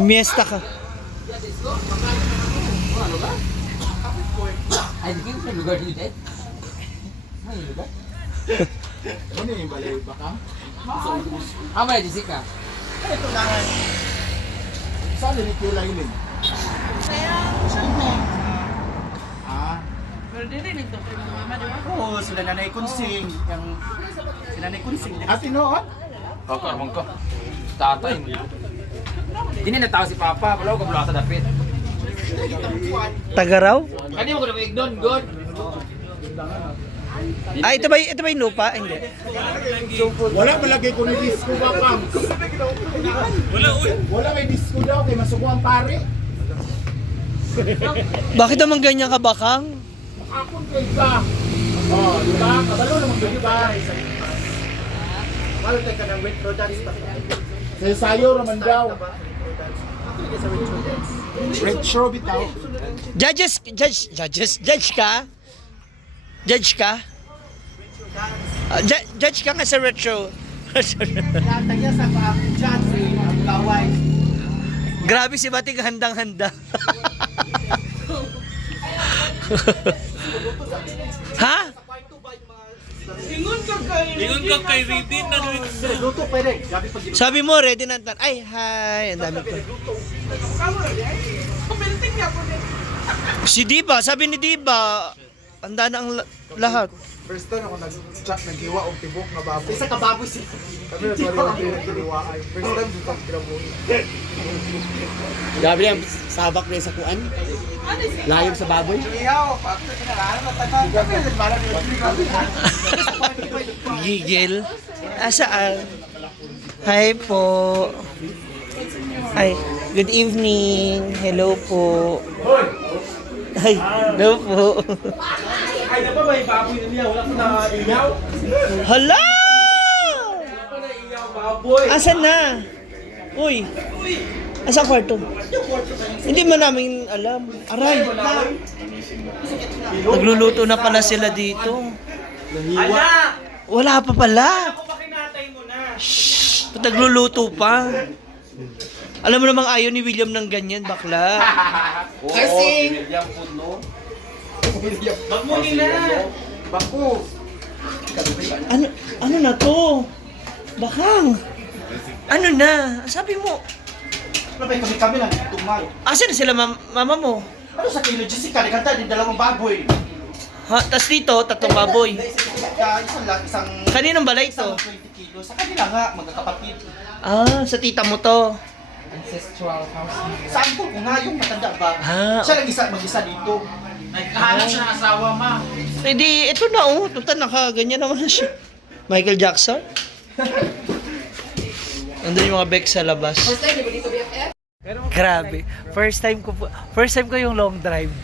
Miesta ka. Ay, di kayo sa lugar dito eh. Ano yung lugar? Ano yung balay ba ka? May Jessica. Ito lang. Saan din ito lang yun? Pero dirinig to kay mama, di ba? Oo, sila nanay kunsing. Yung sila nanay kunsing. Ate noon? Kakarmang ka. Tatay mo. Hindi na tao si Papa. Wala ko kabula sa dapit. Taga raw? Kani mo ko na doon, God. Ah, ito ba yung lupa? Hindi. Wala malagay ko ni disco ba pang? Wala may disco daw kay masubuhan pare. Bakit naman ganyan ka, Bakang? Akong kay ka. Oh, di ba? Kabalo naman di ba? Wala tayo ka ng wet products pa. Sa sayo naman daw. Red show bitaw. Judge ka? Judge ka? Judge ka nga sa retro. Tagya sa judge ang kaway. Grabe si Bating handang-handa. Ha? Ingon ka kay Ridin na Luto pa rin. Gabi pag Sabi mo, ready na tan. Ay, hi. Ang dami ko. Kumenting niya po din. Si Diba, sabi ni Diba, handa na ang lahat. first time ako nag-chat naghiwa og tibok nga baboy. Isa ka baboy si. Kami naghiwa ay first time dito ang trabaho. Grabe yan, sabak na sa kuan. Layog sa baboy. Iyaw, pakto kinaraan matagal. Kami nagbalag Gigil. Asaan? Hi po. Ay, good evening. Hello po. Ay, hello po. Ay na ba may baboy na niya? Wala ko na iyaw. Hala! Wala ko na iyaw baboy. Asan na? Uy. Asa kwarto? Hindi mo namin alam. Aray. Nagluluto na pala sila dito. Ala! Wala pa pala. Ako pakinatay mo na. Shhh! Ba't nagluluto pa? Alam mo namang ayaw ni William ng ganyan, bakla. Kasi William Pudlo. magmuni na. Baku. Ano na to? Bakang. Ano na? Sabi mo. Ano ba kami lang tumal. Asan na sila mama mo? Ano sa kilo Jessica nagkanta din dalawang baboy. Ha, tas dito, tatlong baboy. Isang lang, isang Kaninong balay isang to? 20 kilos. Sa kanila nga, magkakapatid. Ah, sa tita mo to. Ancestral house. Sa angkol ko nga yung matanda ba? Ah, Siya lang mag-isa dito. Nagkahanap siya ng asawa, ma. Eh di, ito na oh. Tuta nakaganyan naman na siya. Michael Jackson? Nandun yung mga Bex sa labas. Grabe. First time ko yung long drive.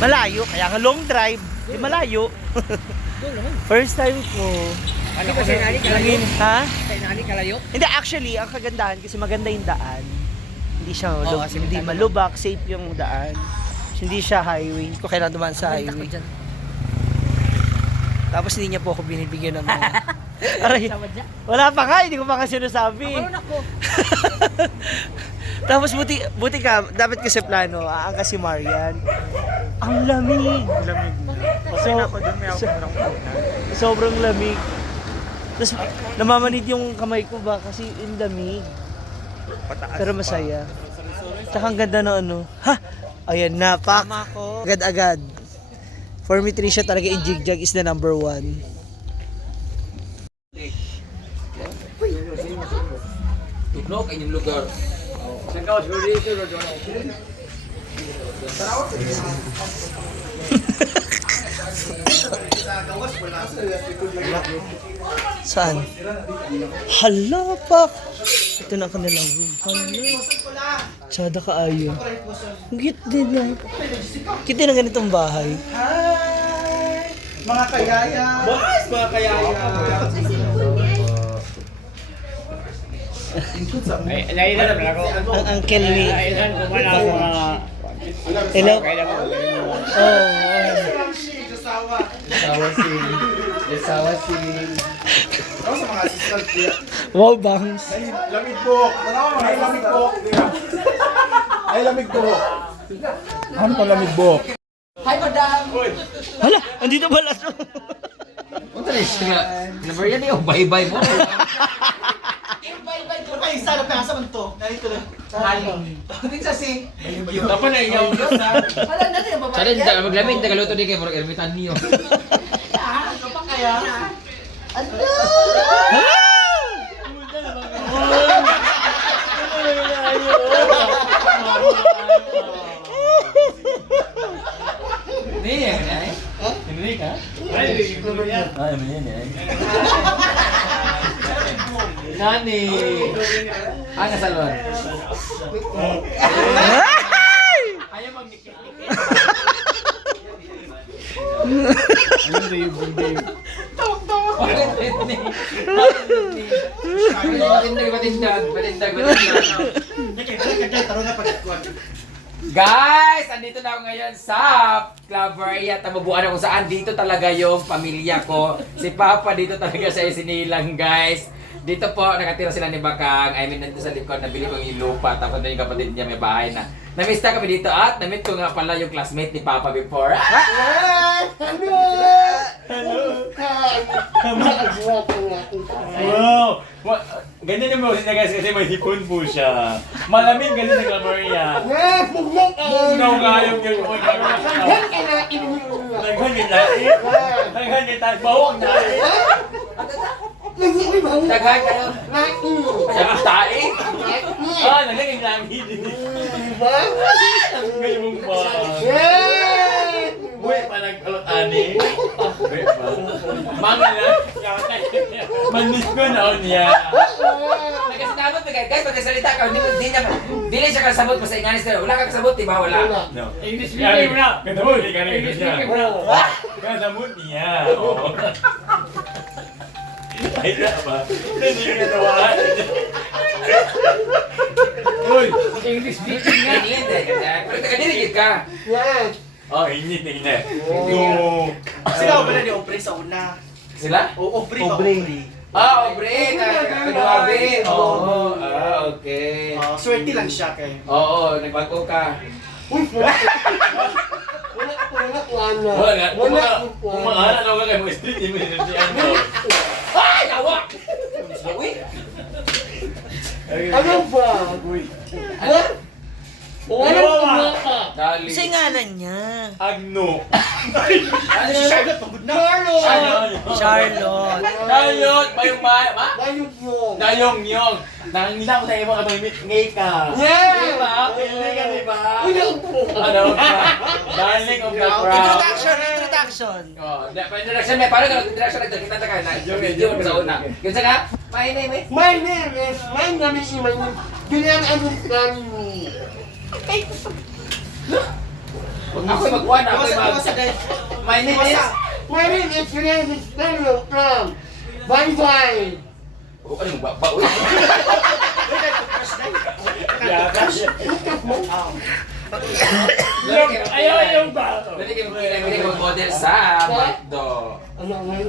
Malayo, kaya nga long drive. Di malayo. First time ko. Ano ko sa nani kalayo? Ha? Sa nani kalayo? Hindi, actually, ang kagandahan kasi maganda yung daan. Hindi siya kasi hindi may malubak, safe yung daan. Hindi siya highway. Hindi ko kailangan dumaan sa highway. Tapos hindi niya po ako binibigyan ng mga... Aray, wala pa nga, hindi ko pa nga sinasabi. Tapos buti ka, dapat kasi plano, aangkas si Marian. Ang lamig. Sobrang lamig. Tapos namamanid yung kamay ko ba kasi yung lamig. Pero masaya. Tsaka ang ganda ng ano. Ha? Ayan na, pak. Agad-agad. For me, Trisha talaga in jigjag is the number one. Tuklok ay inyong lugar. Nagkawas ko dito, Rodona. Saan? Hala, pak. Ito na kanilang room. Hala. Tsada ka ayo. Git din na. Kita na ganitong bahay. Hi! Mga kayaya! Boys! Mga kayaya! Nailan na ako. Ang uncle ni... Nailan ko man ako mga... Hello? Oh. Sawa! Sawa si... Ako sa mga Wow, bangs. Lamig buhok. Ay, lamig buhok. Ay, lamig buhok. Ano pa lamig buhok? Hala, andito pala to. Ano na siya? Number yan yung bye-bye mo. Ay, isa na pasa man to. Narito na. Minsan si. Dapat na iyaw. Wala na rin, babae. Sana hindi maglamig, tagaluto din kayo. Murag ermitan niyo. Ano pa kaya? Ini ya kan ya? Ini kan? Nani? Ano salon? Ayaw magnikik. Patindag. Guys, andito na ako ngayon sa Claveria. Tamabuan ako saan. Dito talaga yung pamilya ko. Si Papa dito talaga siya isinilang, guys. Dito po, nakatira sila ni Bakang. I mean, nandito sa likod, nabili ko yung lupa. Tapos na yung kapatid niya may bahay na. Namiss na kami dito at namit ko nga pala yung classmate ni Papa before. Wow! Ganyan yung boses niya guys kasi may hipon po siya. Malamig kasi sa Claveria. Bugnaw nga yung oy Naghan kita. Bawang na Daghan kayo. Sabi tae. naging langit. Ngayon mong ba? Uy, panag-alot ani. Uy, ba? Mangala. Manis ko na niya. Kasi naman guys, pagkasalita ka, hindi siya kasabot mo sa English na. Wala ka kasabot, di ba? Wala. No. English speaking na. Kasabot, hindi ka na English niya. Kasabot niya. Ay, na ba? Hindi ka nawahan. Uy, English speaking nga. Pero taga-dirigit ka. Oh, init na init. No. Sila ba na ni Opre sa una? Sila? O, Opre ba? Opre. Obre. Kaduabe. Oo. Okay. Swerte lang siya kay. Oo, nagbago ka. Wala nga. Kung mga anak na kayo mo street, hindi mo sinuntian mo. Ay, nawa! Uy! Ano ba? Dali. Singalan niya. Agno. Ano si Charlotte? Pagod na. Charlotte. Charlotte! Bayong ba? Ma? Bayot yun. Dayong yong. Nangangita ko sa iyo mga katumimit. Ngay ka. Yeah! Diba? Pili ka, diba? Una po. Ano ka? Darling of the crowd. Introduction. Oh, introduction may paano ka introduction nagkita ka na. Video sa una. Kinsa ka? My name is My name is Iman. Bilang understand me. ako magkuha na ako mag. My name is My name is Reyes Daniel from Bye-bye. Oh, ano ba? Uy. Ayaw yung ba? Dali kayo model sa McDo. Ano yun?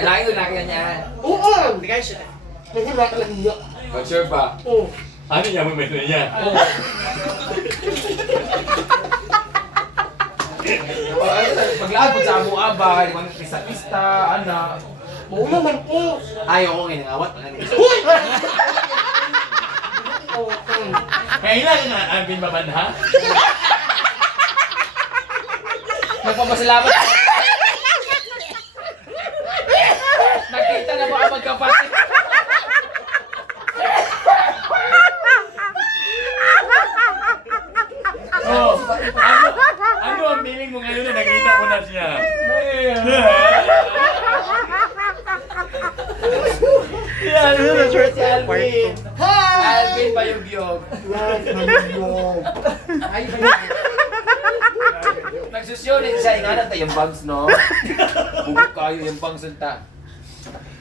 Lagi niya. Oo! Hindi kayo siya. Kasi lang niya. Oh, sure ba? Oo. Ano niya mo meto niya? Paglabot sa amo abay, pista-pista, ana. Oo naman po. Ayaw ko ngayon awat. Uy! Kailan nga ang binbabanha? Nagpapasalamat. Nakita na ba ang magkapatid? Oh, ano ang feeling mo ngayon na nakita mo na siya? Yeah, ano na short si Alvin. Alvin Bayugyog. Nagsusunod siya, ingatan tayo yung bangs, no? Bubuk kayo yung bangs unta.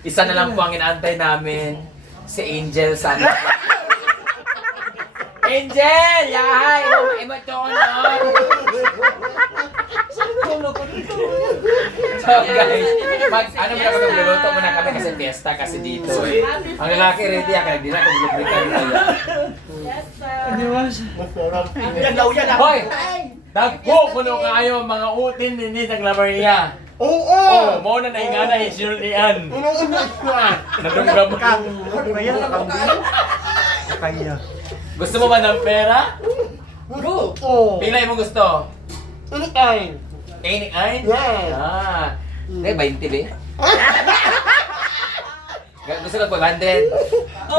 Isa na lang po ang inaantay namin, si Angel sana. Angel! Yahay! Imo to no? So guys, ano muna kami, luluto muna kami kasi fiesta kasi dito. Ang lalaki ready ako, hindi na ako lubrikan kaya. Hoy! Dagko kuno kayo mga utin ni Santa Maria. Oo! Oh, mo na naingana isultian. Inuunas ka! Nadunggam ka. Kaya. Gusto mo ba ng pera? Go! Oo! Pila mo gusto? Anytime! Any ay? Yes! Ah. Eh, 20 be. Gusto ko 500.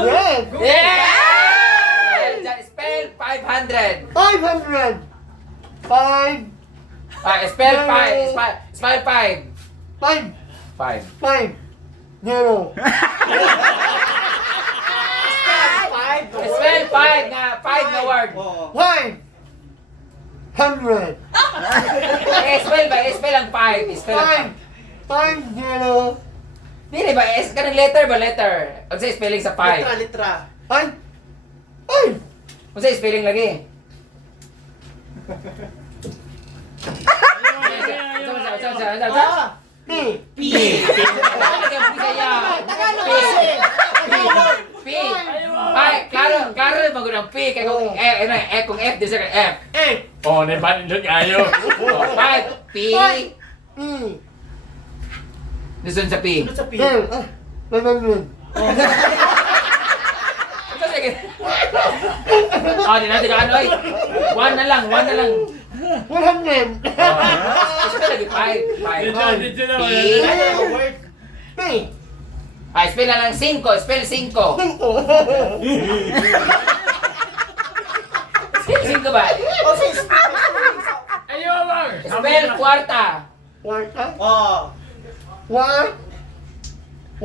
Yes! Yeah! Diyan, spell 500. 500! 5! Ah, spell 5. Spell 5. 5! 5. 5! 0! Spell 5 na 5 na word. 5! 100! Spell ba? Spell ang 5. Spell ang 5! 5! 0! Dili ba? Kanang letter ba? Letter. Ang sa spelling sa 5. Litra. 5! 5! Ang sa spelling lagi. P! P. Talagang P kaya. P. Ay, klaro magandang P. Kaya kung kung F, di siya F. Oh, naman doon kayo. 5. P. P! Doon sa P. Ano sa P? Ah, di natin ano ay. 1 na lang. 100! Kasi lagi 5. 5. Dito na. P! Ay, spell na lang 5. Spell 5. 5 ba? Ayaw ba? Spell kwarta. Kwarta? Oh. 1! 1!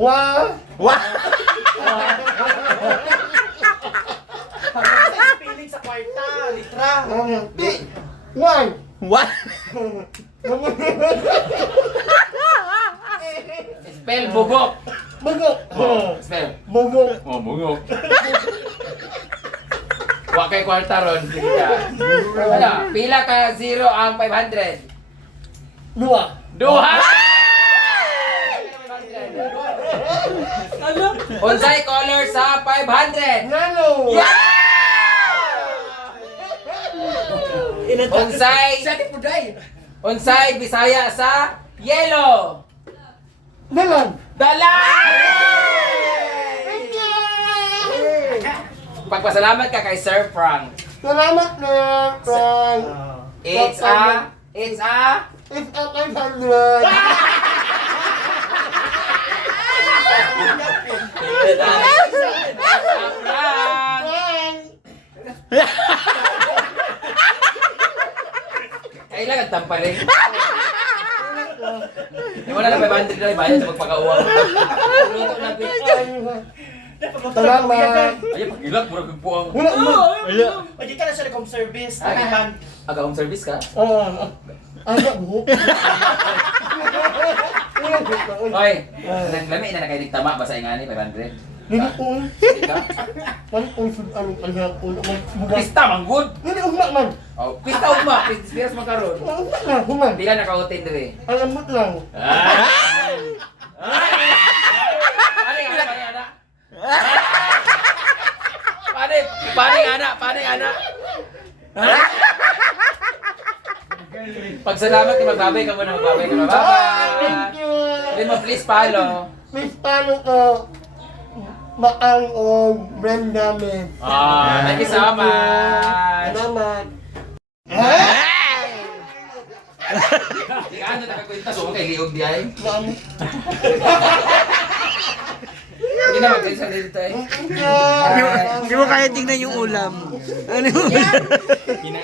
Spelling sa kwarta. Litra. P! 1! What? Spell bubok. Bugok! Spell. Bugok! Oh, bungok. Wa kay kwarta ron. Sige ka. Ano? Pila ka 0 ang 500? 2! Duha! Unsay color sa 500? Yellow! Unsay Bisaya sa yellow? Dalan! Dalan! Thank you! Pagpasalamat ka kay Sir Frank. Salamat na, Frank! It's a It's a 500! Frank! Frank! Kailangan tampalin. Wala na 500 na bayad sa magpakauwang. Luto na pi. Salamat! Ay, pagilak, murag yung puwang. Wala mo! Pwede ka na siya ng home service. Ay. Tagihan. Aga home service ka? Ano buhok? Hoy, nang lami na nakainig tama ba sa ingani 500? Dili ko. Ka? Ano kung anong kanyang ulo mo? Bugas. Pista man good. Dili ugma man! Oh, pista ugma, pistiras magkaroon. Ugma na, human! Pila nakautin dire. Alam mo lang. Paning anak. Pagsalamat ka magbabay ka muna, magbabay ka. Thank Bye-bye. you! Please mo please follow. Please follow ko. Maang o brand namin. Thank you so much. Salamat. Di ka ano nakakwenta so kay liog di ay. Ma'am. Hindi na mag-isa dito ay. Thank you! Hindi mo kaya tingnan yung ulam. Ano? Kina